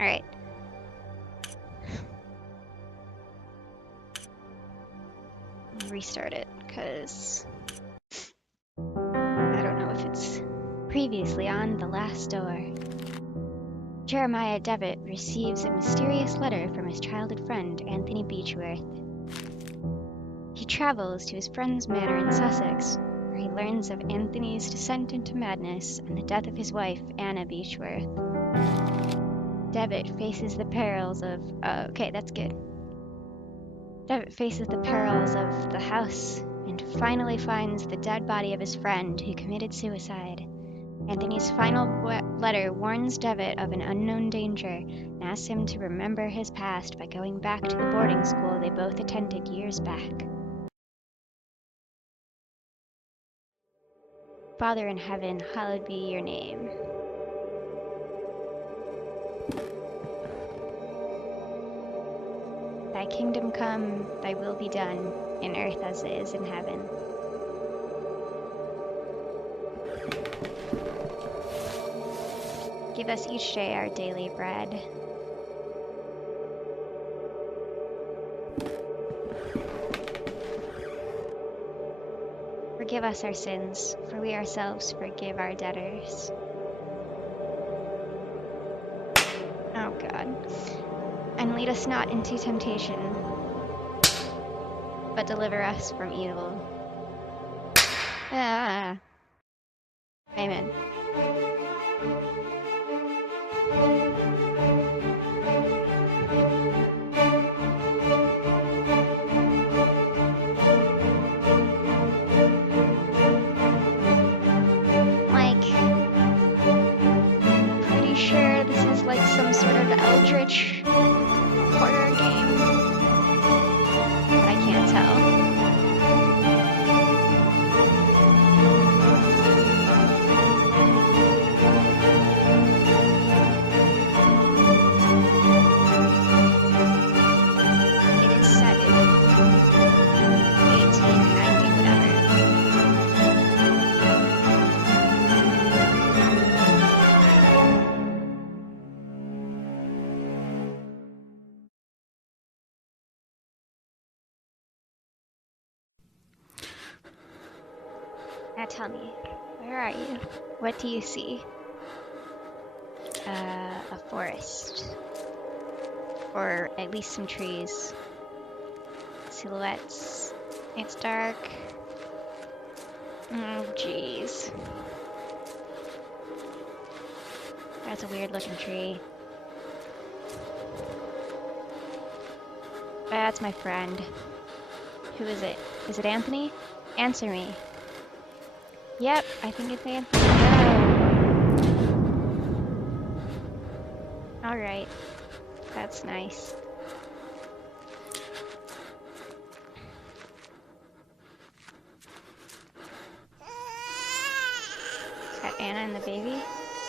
Alright. Restart it, because I don't know if it's previously on the last door. Jeremiah Devitt receives a mysterious letter from his childhood friend, Anthony Beechworth. He travels to his friend's manor in Sussex, where he learns of Anthony's descent into madness and the death of his wife, Anna Beechworth. Devitt faces the perils of... okay, that's good. Devitt faces the perils of the house and finally finds the dead body of his friend who committed suicide. Anthony's final letter warns Devitt of an unknown danger and asks him to remember his past by going back to the boarding school they both attended years back. Father in heaven, hallowed be your name. Thy kingdom come, thy will be done, in earth as it is in heaven. Give us each day our daily bread. Forgive us our sins, for we ourselves forgive our debtors. Oh God. And lead us not into temptation, but deliver us from evil. Ah. Amen. Pretty sure this is like some sort of eldritch horror game, but I can't tell. Now tell me, where are you? What do you see? A forest. Or at least some trees. Silhouettes. It's dark. Oh, jeez. That's a weird looking tree. That's my friend. Who is it? Is it Anthony? Answer me. Yep, I think it's Anthony. Oh. Alright. That's nice. Is that Anna and the baby?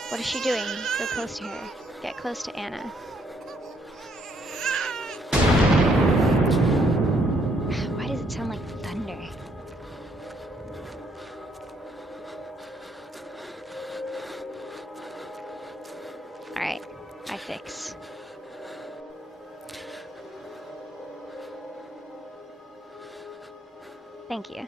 What is she doing? Go close to her. Get close to Anna. Why does it sound like thunder? Alright, I fix. Thank you.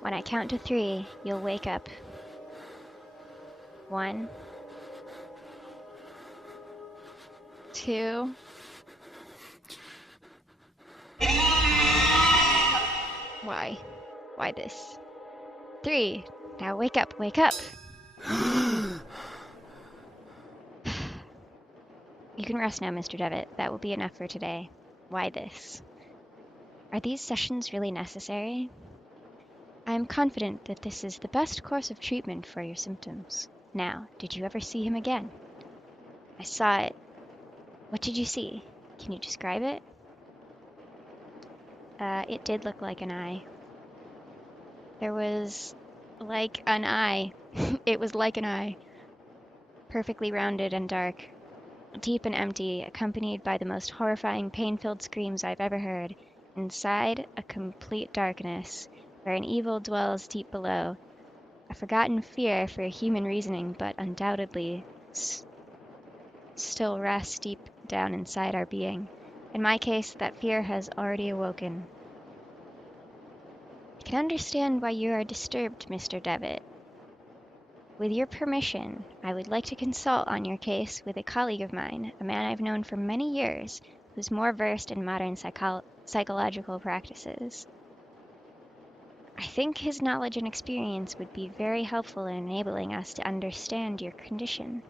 When I count to 3, you'll wake up. 1, 2. Why? Why this? 3. Now wake up, wake up! You can rest now, Mr. Devitt. That will be enough for today. Why this? Are these sessions really necessary? I am confident that this is the best course of treatment for your symptoms. Now, did you ever see him again? I saw it. What did you see? Can you describe it? It did look like an eye. There was like an eye. It was like an eye. Perfectly rounded and dark. Deep and empty, accompanied by the most horrifying pain-filled screams I've ever heard. Inside, a complete darkness, where an evil dwells deep below. A forgotten fear for human reasoning, but undoubtedly still rests deep down inside our being. In my case, that fear has already awoken. I can understand why you are disturbed, Mr. Devitt. With your permission, I would like to consult on your case with a colleague of mine, a man I've known for many years, who's more versed in modern psychological practices. I think his knowledge and experience would be very helpful in enabling us to understand your condition.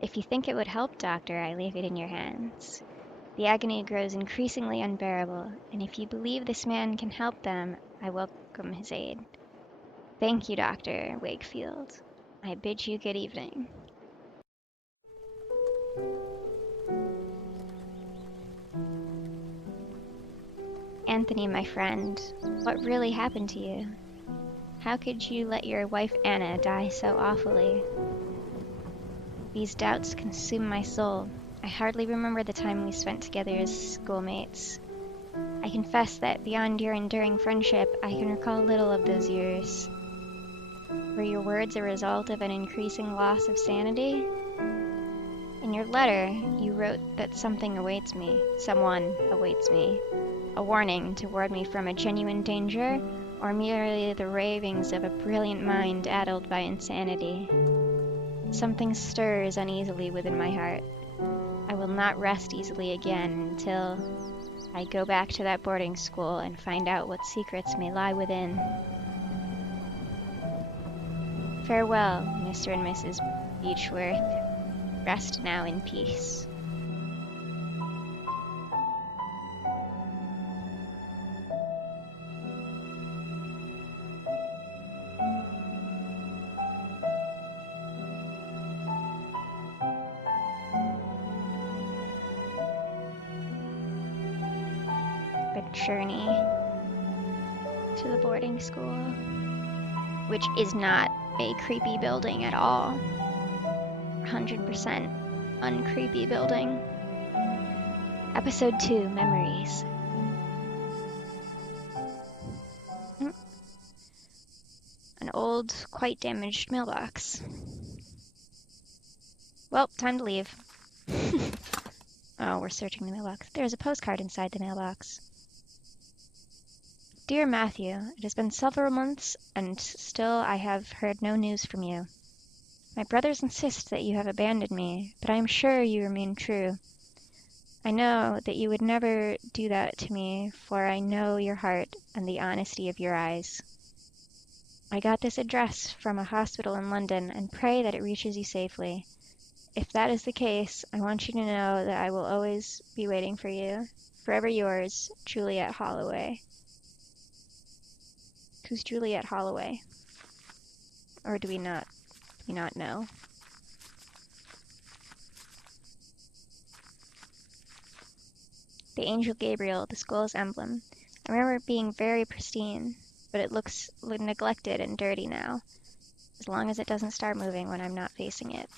If you think it would help, Doctor, I leave it in your hands. The agony grows increasingly unbearable, and if you believe this man can help them, I welcome his aid. Thank you, Dr. Wakefield. I bid you good evening. Anthony, my friend, what really happened to you? How could you let your wife Anna die so awfully? These doubts consume my soul. I hardly remember the time we spent together as schoolmates. I confess that beyond your enduring friendship, I can recall little of those years. Were your words a result of an increasing loss of sanity? In your letter, you wrote that something awaits me, someone awaits me. A warning to ward me from a genuine danger, or merely the ravings of a brilliant mind addled by insanity. Something stirs uneasily within my heart. I will not rest easily again until I go back to that boarding school and find out what secrets may lie within. Farewell, Mr. and Mrs. Beechworth. Rest now in peace. A journey to the boarding school, which is not a creepy building at all. 100% uncreepy building. Episode 2, Memories. An old, quite damaged mailbox. Well, time to leave. Oh, we're searching the mailbox. There's a postcard inside the mailbox. Dear Matthew, it has been several months, and still I have heard no news from you. My brothers insist that you have abandoned me, but I am sure you remain true. I know that you would never do that to me, for I know your heart and the honesty of your eyes. I got this address from a hospital in London, and pray that it reaches you safely. If that is the case, I want you to know that I will always be waiting for you. Forever yours, Juliet Holloway. Who's Juliet Holloway? Or do we not know? The angel Gabriel, the school's emblem. I remember it being very pristine, but it looks neglected and dirty now, as long as it doesn't start moving when I'm not facing it.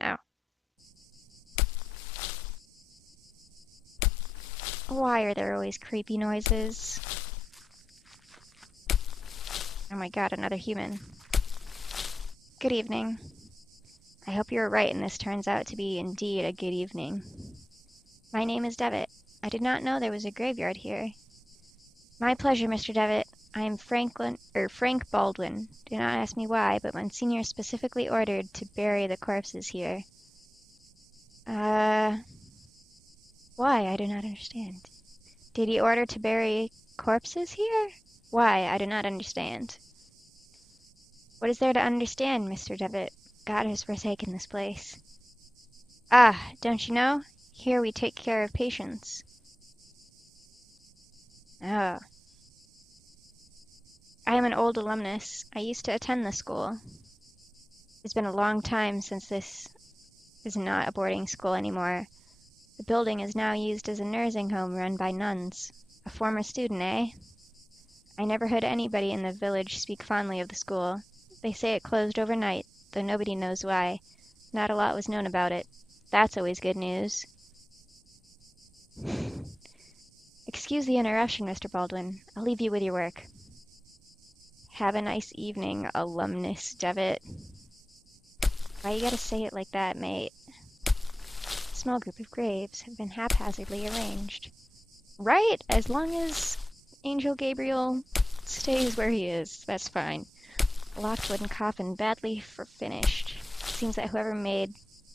Ow. Why are there always creepy noises? Oh my god, another human. Good evening. I hope you're right and this turns out to be indeed a good evening. My name is Devitt. I did not know there was a graveyard here. My pleasure, Mr. Devitt. I am Frank Baldwin. Do not ask me why, but Monsignor specifically ordered to bury the corpses here. Why? I do not understand. Did he order to bury corpses here? Why? I do not understand. What is there to understand, Mr. Devitt? God has forsaken this place. Ah, don't you know? Here we take care of patients. Oh. I am an old alumnus. I used to attend the school. It's been a long time since this is not a boarding school anymore. The building is now used as a nursing home run by nuns. A former student, eh? I never heard anybody in the village speak fondly of the school. They say it closed overnight, though nobody knows why. Not a lot was known about it. That's always good news. Excuse the interruption, Mr. Baldwin. I'll leave you with your work. Have a nice evening, alumnus Devitt. Why you gotta say it like that, mate? A small group of graves have been haphazardly arranged. Right? As long as Angel Gabriel stays where he is, that's fine. A locked wooden coffin, badly finished. Seems that whoever made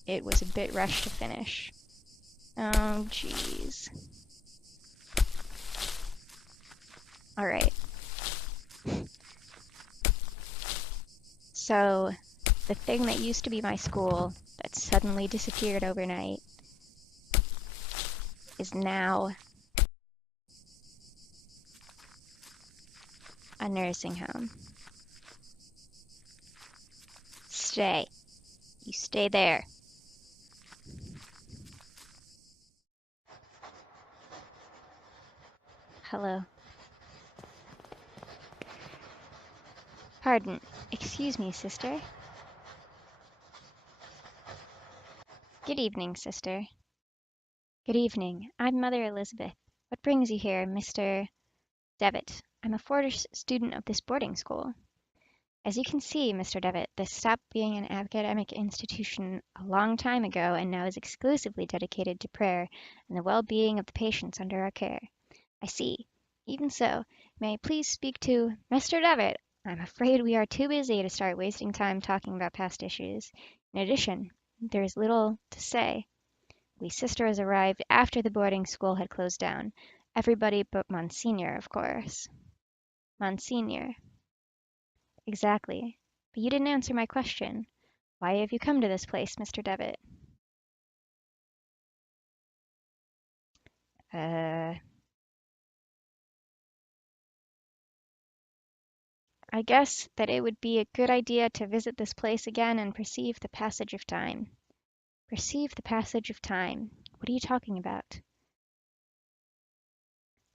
it was a bit rushed to finish. Oh, jeez. Alright. So, the thing that used to be my school, that suddenly disappeared overnight, is now a nursing home. Stay. You stay there. Hello. Pardon. Excuse me, sister. Good evening, sister. Good evening. I'm Mother Elizabeth. What brings you here, Mr. Devitt? I'm a former student of this boarding school. As you can see, Mr. Devitt, this stopped being an academic institution a long time ago and now is exclusively dedicated to prayer and the well-being of the patients under our care. I see. Even so, may I please speak to Mr. Devitt? I'm afraid we are too busy to start wasting time talking about past issues. In addition, there is little to say. We sisters arrived after the boarding school had closed down. Everybody but Monsignor, of course. Monsignor. Exactly. But you didn't answer my question. Why have you come to this place, Mr. Devitt? I guess that it would be a good idea to visit this place again and perceive the passage of time. Perceive the passage of time. What are you talking about?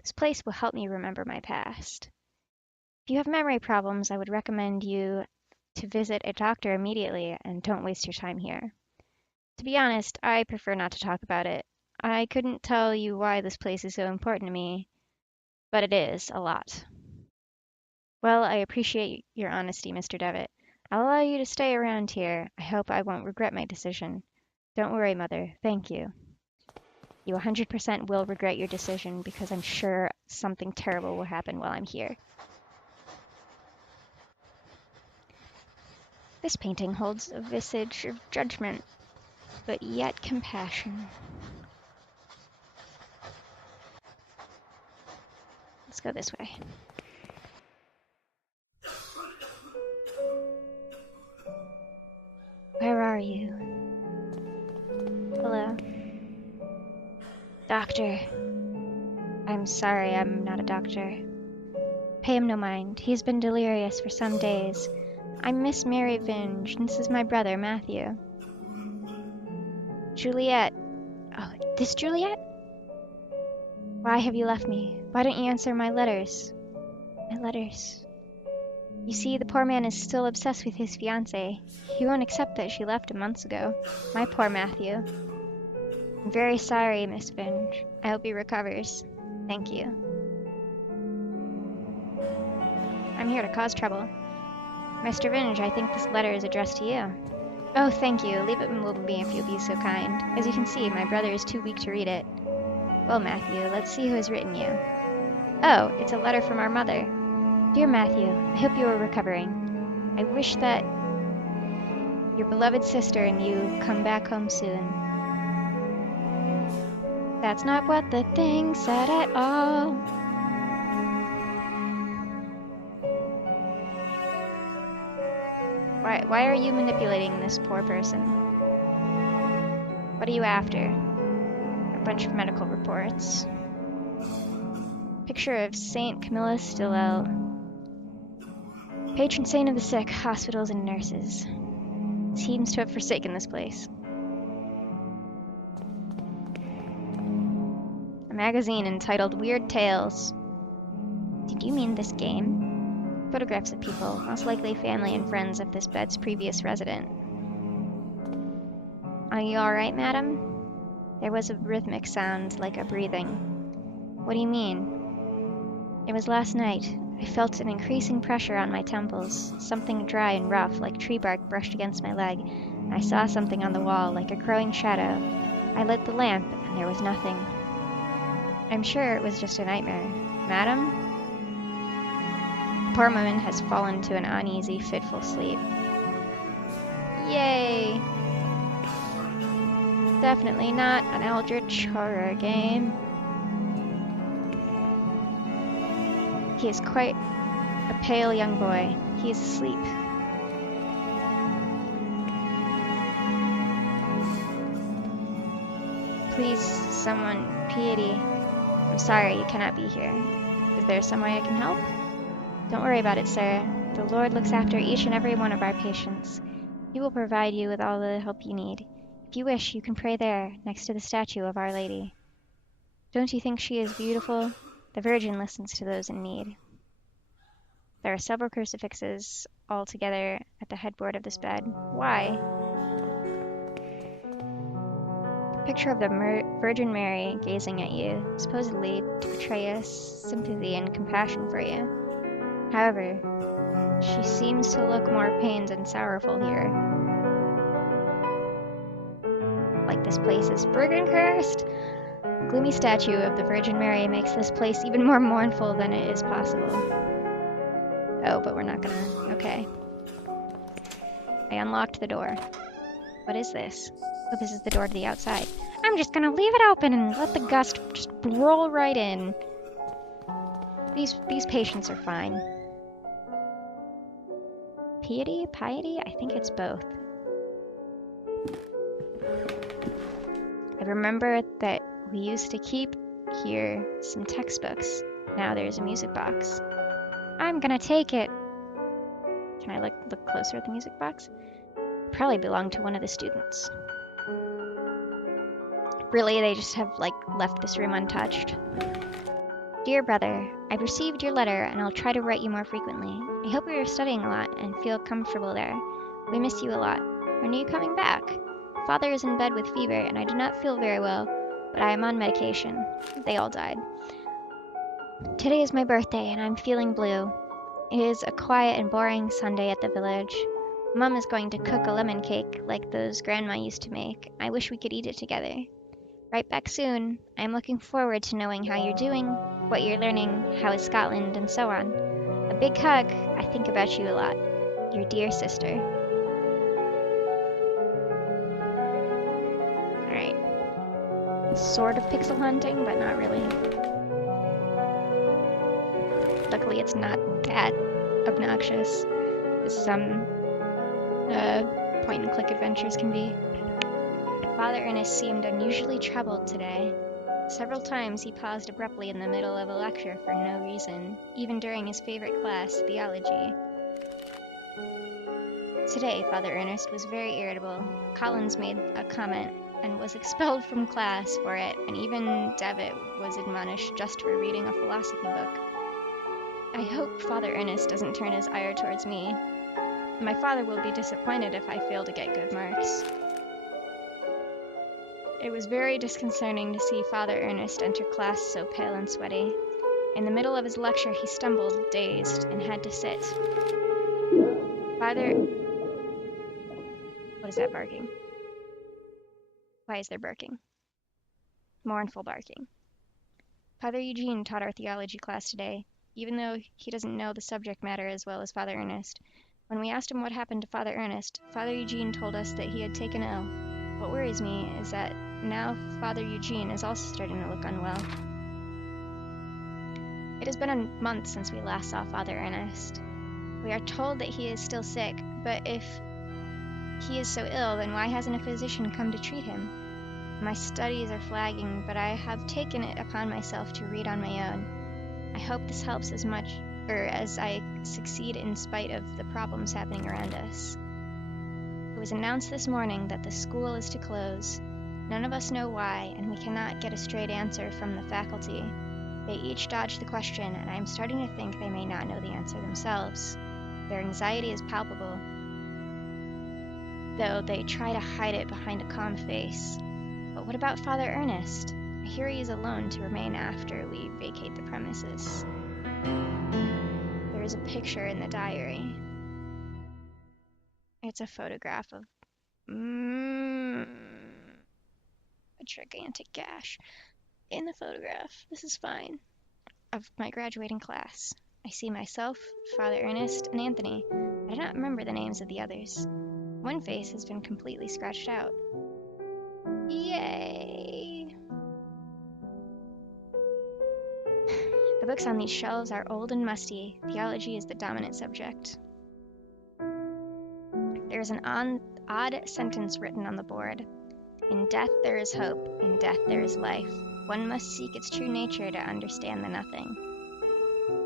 This place will help me remember my past. If you have memory problems, I would recommend you to visit a doctor immediately and don't waste your time here. To be honest, I prefer not to talk about it. I couldn't tell you why this place is so important to me, but it is a lot. Well, I appreciate your honesty, Mr. Devitt. I'll allow you to stay around here. I hope I won't regret my decision. Don't worry, Mother. Thank you. You 100% will regret your decision because I'm sure something terrible will happen while I'm here. This painting holds a visage of judgment, but yet compassion. Let's go this way. Where are you? Hello? Doctor. I'm sorry, I'm not a doctor. Pay him no mind. He's been delirious for some days. I'm Miss Mary Vinge, and this is my brother, Matthew. Juliet. Oh, this Juliet? Why have you left me? Why don't you answer my letters? My letters. You see, the poor man is still obsessed with his fiancée. He won't accept that she left him months ago. My poor Matthew. I'm very sorry, Miss Vinge. I hope he recovers. Thank you. I'm here to cause trouble. Mr. Vinge, I think this letter is addressed to you. Oh, thank you. Leave it with me if you'll be so kind. As you can see, my brother is too weak to read it. Well, Matthew, let's see who has written you. Oh, it's a letter from our mother. Dear Matthew, I hope you are recovering. I wish that your beloved sister and you come back home soon. That's not what the thing said at all. Why are you manipulating this poor person? What are you after? A bunch of medical reports. Picture of Saint Camilla Stillwell. Patron saint of the sick, hospitals, and nurses. Seems to have forsaken this place. A magazine entitled Weird Tales. Did you mean this game? Photographs of people, most likely family and friends of this bed's previous resident. Are you all right, madam? There was a rhythmic sound, like a breathing. What do you mean? It was last night. I felt an increasing pressure on my temples, something dry and rough, like tree bark brushed against my leg. I saw something on the wall, like a crowing shadow. I lit the lamp, and there was nothing. I'm sure it was just a nightmare. Madam? The poor woman has fallen to an uneasy, fitful sleep. Yay! Definitely not an eldritch horror game. He is quite a pale young boy. He is asleep. Please, someone, piety. I'm sorry you cannot be here. Is there some way I can help? Don't worry about it, sir. The Lord looks after each and every one of our patients. He will provide you with all the help you need. If you wish, you can pray there, next to the statue of Our Lady. Don't you think she is beautiful? The Virgin listens to those in need. There are several crucifixes all together at the headboard of this bed. Why? A picture of the Virgin Mary gazing at you, supposedly to portray a sympathy and compassion for you. However, she seems to look more pained and sorrowful here. Like this place is friggin' cursed! The gloomy statue of the Virgin Mary makes this place even more mournful than it is possible. Oh, but we're not gonna... Okay. I unlocked the door. What is this? Oh, this is the door to the outside. I'm just gonna leave it open and let the gust just roll right in. These patients are fine. Piety? Piety? I think it's both. I remember that we used to keep here some textbooks. Now there's a music box. I'm gonna take it. Can I look closer at the music box? It probably belonged to one of the students. Really, they just have, left this room untouched. Dear brother, I've received your letter and I'll try to write you more frequently. I hope you're studying a lot and feel comfortable there. We miss you a lot. When are you coming back? Father is in bed with fever and I do not feel very well, but I am on medication. They all died. Today is my birthday and I'm feeling blue. It is a quiet and boring Sunday at the village. Mum is going to cook a lemon cake like those Grandma used to make. I wish we could eat it together. Right back soon. I'm looking forward to knowing how you're doing, what you're learning, how is Scotland, and so on. A big hug. I think about you a lot. Your dear sister. Alright. Sort of pixel hunting, but not really. Luckily, it's not that obnoxious as some point-and-click adventures can be. Father Ernest seemed unusually troubled today. Several times he paused abruptly in the middle of a lecture for no reason, even during his favorite class, theology. Today, Father Ernest was very irritable. Collins made a comment and was expelled from class for it, and even Devitt was admonished just for reading a philosophy book. I hope Father Ernest doesn't turn his ire towards me. My father will be disappointed if I fail to get good marks. It was very disconcerting to see Father Ernest enter class so pale and sweaty. In the middle of his lecture, he stumbled, dazed, and had to sit. Father... What is that barking? Why is there barking? Mournful barking. Father Eugene taught our theology class today, even though he doesn't know the subject matter as well as Father Ernest. When we asked him what happened to Father Ernest, Father Eugene told us that he had taken ill. What worries me is that now Father Eugene is also starting to look unwell. It has been a month since we last saw Father Ernest. We are told that he is still sick, but if he is so ill, then why hasn't a physician come to treat him? My studies are flagging, but I have taken it upon myself to read on my own. I hope this helps as much, as I succeed in spite of the problems happening around us. It was announced this morning that the school is to close. None of us know why, and we cannot get a straight answer from the faculty. They each dodge the question, and I am starting to think they may not know the answer themselves. Their anxiety is palpable. though they try to hide it behind a calm face. But what about Father Ernest? I hear he is alone to remain after we vacate the premises. There is a picture in the diary. It's a photograph of a gigantic gash in the photograph. This is fine. Of my graduating class. I see myself, Father Ernest, and Anthony. I do not remember the names of the others. One face has been completely scratched out. Yay! The books on these shelves are old and musty. Theology is the dominant subject. There is an odd sentence written on the board. In death there is hope, in death there is life. One must seek its true nature to understand the nothing.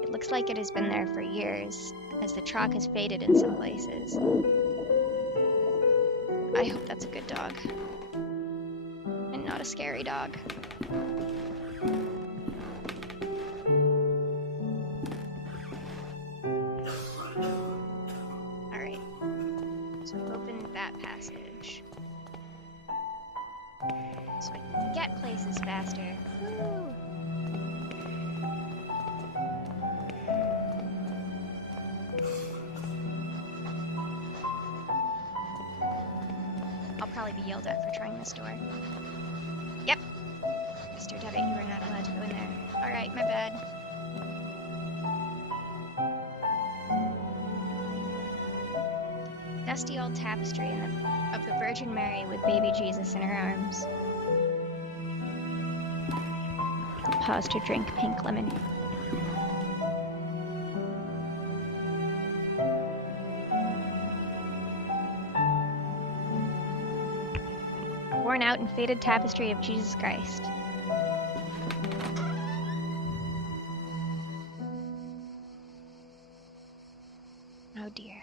It looks like it has been there for years, as the chalk has faded in some places. I hope that's a good dog. And not a scary dog. Alright. So I've opened that passage. So I can get places faster. Woo! I'll probably be yelled at for trying this door. Yep. Mr. Devitt, you are not allowed to go in there. Alright, my bad. Dusty old tapestry of the Virgin Mary with baby Jesus in her arms. Pause to drink pink lemon. Worn out and faded tapestry of Jesus Christ. Oh dear.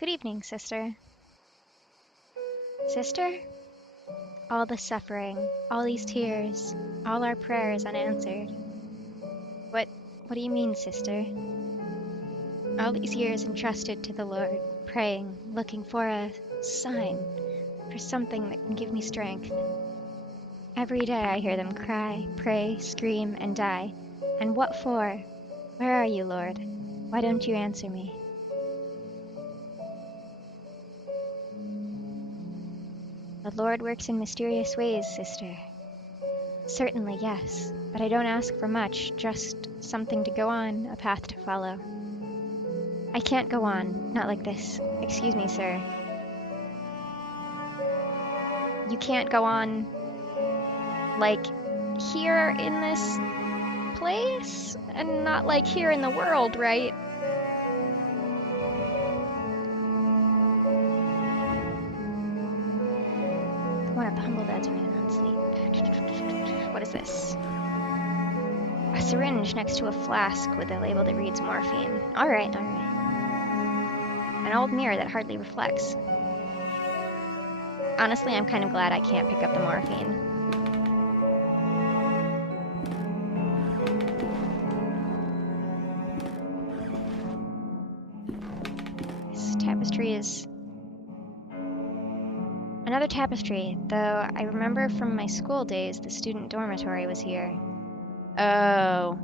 Good evening, sister. Sister? All the suffering, all these tears, all our prayers unanswered. What do you mean, sister? All these years entrusted to the Lord, praying, looking for a sign, for something that can give me strength. Every day I hear them cry, pray, scream, and die. And what for? Where are you, Lord? Why don't you answer me? The Lord works in mysterious ways, sister. Certainly, yes, but I don't ask for much, just something to go on, a path to follow. I can't go on, not like this. Excuse me, sir. You can't go on, like, here in this place? And not like here in the world, right? One of the humble beds ran on sleep. What is this? A syringe next to a flask with a label that reads morphine. Alright. An old mirror that hardly reflects. Honestly, I'm kind of glad I can't pick up the morphine. This tapestry is another tapestry, though I remember from my school days the student dormitory was here. Oh.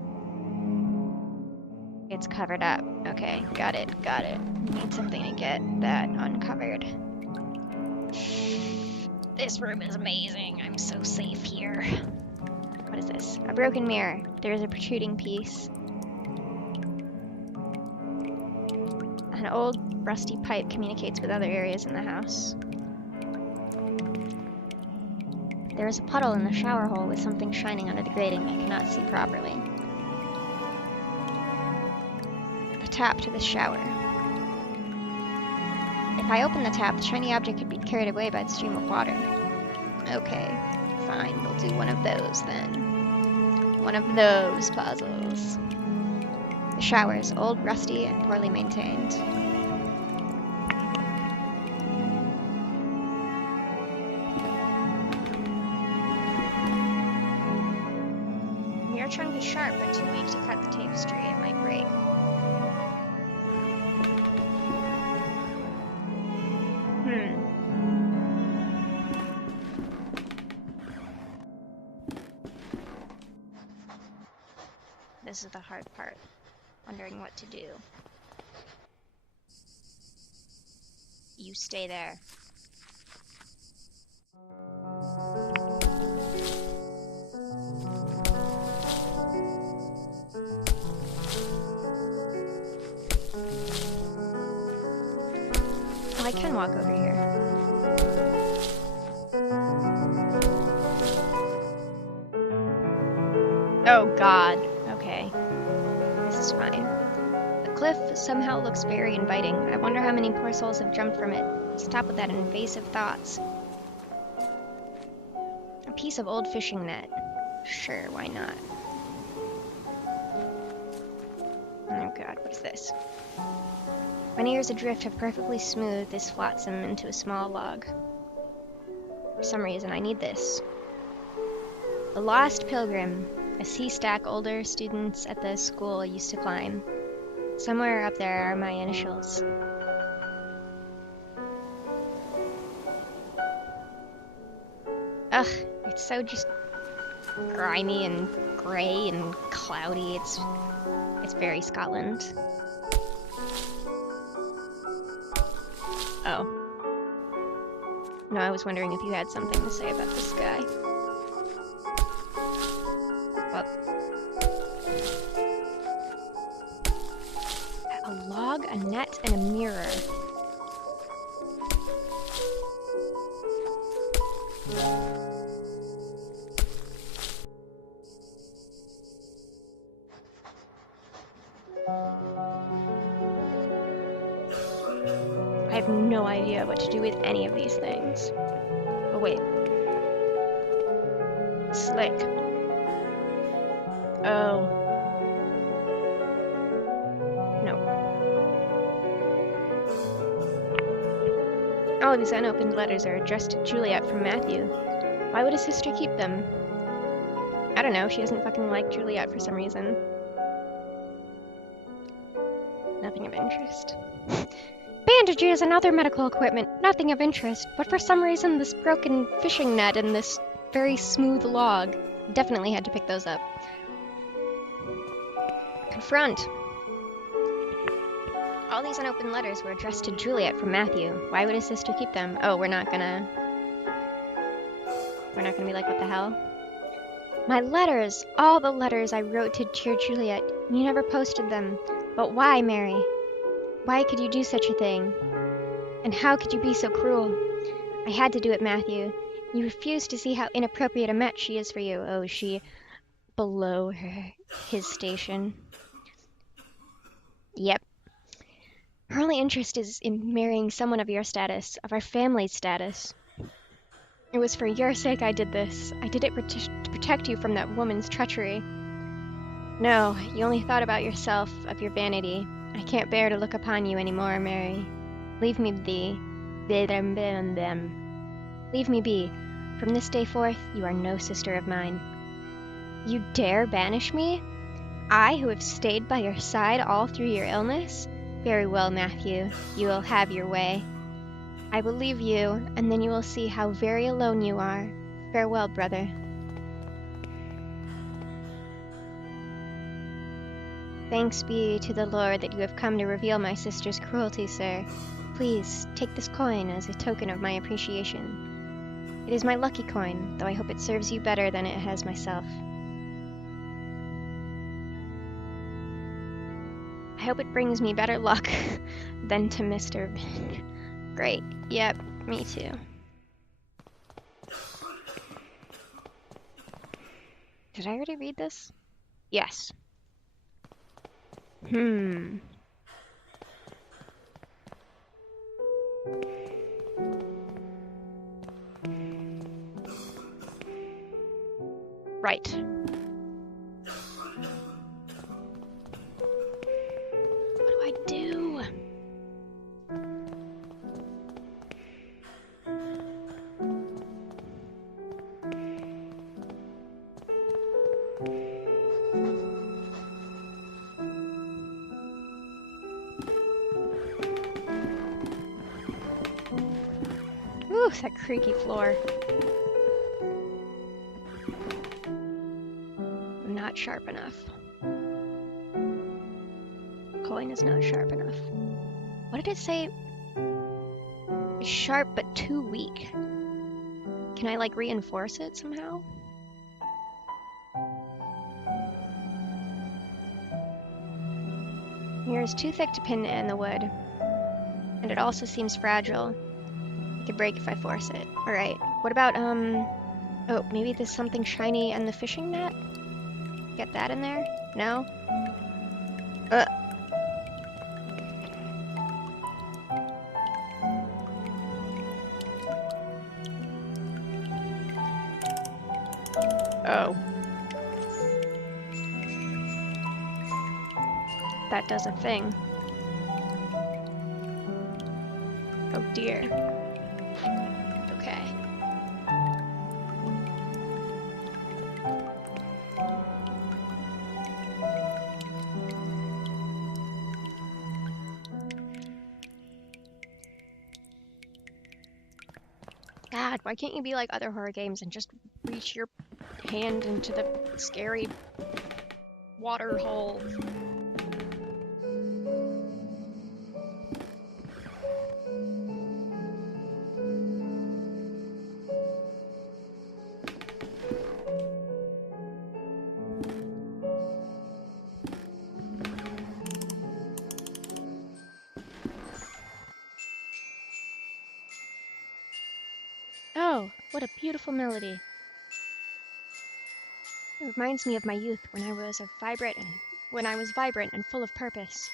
It's covered up. Okay, got it. Need something to get that uncovered. This room is amazing. I'm so safe here. What is this? A broken mirror. There is a protruding piece. An old rusty pipe communicates with other areas in the house. There is a puddle in the shower hole with something shining under the grating I cannot see properly. The tap to the shower. If I open the tap, the shiny object could be carried away by the stream of water. Okay, fine, we'll do one of those then. One of those puzzles. The shower is old, rusty, and poorly maintained. The mirror trunk is sharp, but too weak to cut the tapestry. It might break. This is the hard part. Wondering what to do. You stay there. Oh, I can walk over here. Oh god. Okay. This is fine. The cliff somehow looks very inviting. I wonder how many poor souls have jumped from it. Stop with that invasive thoughts. A piece of old fishing net. Sure, why not? Oh god, what is this? 20 years adrift have perfectly smoothed this flotsam into a small log. For some reason, I need this. The Last Pilgrim, a sea stack older students at the school used to climb. Somewhere up there are my initials. Ugh, it's so just grimy and gray and cloudy. It's very Scotland. Oh. No, I was wondering if you had something to say about this guy. Well. A log, a net, and a mirror. I have no idea what to do with any of these things. Oh wait. Slick. Oh. No. All of these unopened letters are addressed to Juliet from Matthew. Why would his sister keep them? I don't know, she doesn't fucking like Juliet for some reason. Nothing of interest. Bandages and other medical equipment, nothing of interest, but for some reason this broken fishing net and this very smooth log. Definitely had to pick those up. Confront. All these unopened letters were addressed to Juliet from Matthew. Why would his sister keep them? Oh, we're not gonna be like, what the hell? My letters! All the letters I wrote to dear Juliet. You never posted them. But why, Mary? Why could you do such a thing? And how could you be so cruel? I had to do it, Matthew. You refuse to see how inappropriate a match she is for you. Oh, is she below his station? Yep. Her only interest is in marrying someone of your status, of our family's status. It was for your sake I did this. I did it to protect you from that woman's treachery. No, you only thought about yourself, of your vanity. I can't bear to look upon you anymore, Mary. Leave me be. Leave me be. From this day forth, you are no sister of mine. You dare banish me? I, who have stayed by your side all through your illness? Very well, Matthew. You will have your way. I will leave you, and then you will see how very alone you are. Farewell, brother. Thanks be to the Lord that you have come to reveal my sister's cruelty, sir. Please, take this coin as a token of my appreciation. It is my lucky coin, though I hope it serves you better than it has myself. I hope it brings me better luck than to Mr. Great. Yep, me too. Did I already read this? Yes. Right. What do I do? Ooh, that creaky floor. Not sharp enough. coin is not sharp enough. What did it say? Sharp but too weak. Can I, like, reinforce it somehow? Mirror is too thick to pin in the wood. And it also seems fragile. It could break if I force it. Alright, what about, oh, maybe there's something shiny on the fishing net? Get that in there? No? Oh. That does a thing. Oh dear. Okay. God, why can't you be like other horror games and just reach your hand into the scary water hole? Oh, what a beautiful melody. It reminds me of my youth when I was vibrant and full of purpose.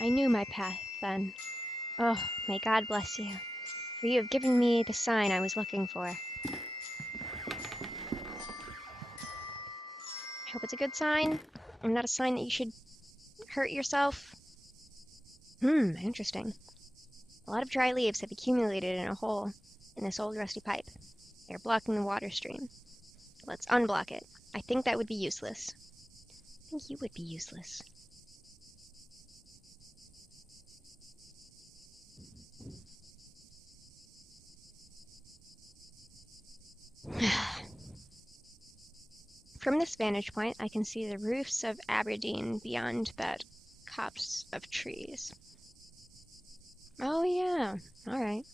I knew my path then. Oh, may God bless you, for you have given me the sign I was looking for. I hope it's a good sign, and not a sign that you should hurt yourself. Interesting. A lot of dry leaves have accumulated in a hole in this old rusty pipe. They're blocking the water stream. Let's unblock it. I think that would be useless. I think you would be useless. From this vantage point, I can see the roofs of Aberdeen beyond that copse of trees. Oh yeah, alright.